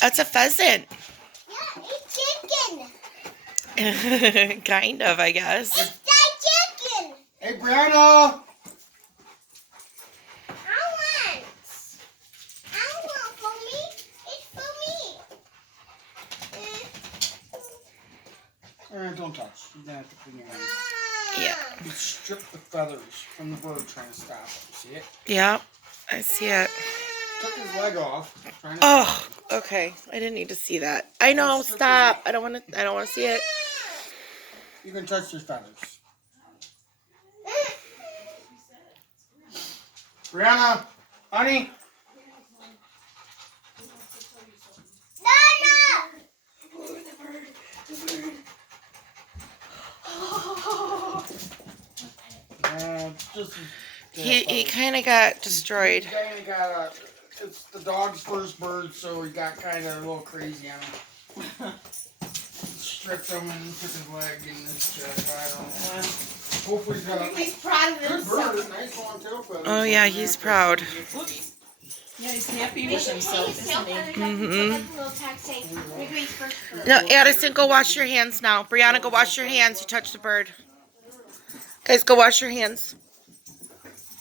That's a pheasant. Yeah, it's chicken. Kind of, I guess. It's that chicken. Hey, Brianna! I want for me. It's for me. Don't touch. You're gonna have to clean your hands. Yeah. He stripped the feathers from the bird trying to stop it. You see it? Yeah, I see it. Took his leg off. Trying to Oh, okay. I didn't need to see that. I know. Stop. I don't want to. I don't want to see it. You can touch your feathers. Brianna, honey. Just He kind of got destroyed. He kind of got it's the dog's first bird, so he got kind of a little crazy on him. Stripped him and took his leg and his chest. I don't know. Hopefully He's proud of good himself. bird. Nice long tail feathers. Oh yeah, he's proud. Yeah, he's happy with himself, isn't he? Mm-hmm. No, Addison, go wash your hands now. Brianna, go wash your hands. You touched the bird. Guys, go wash your hands.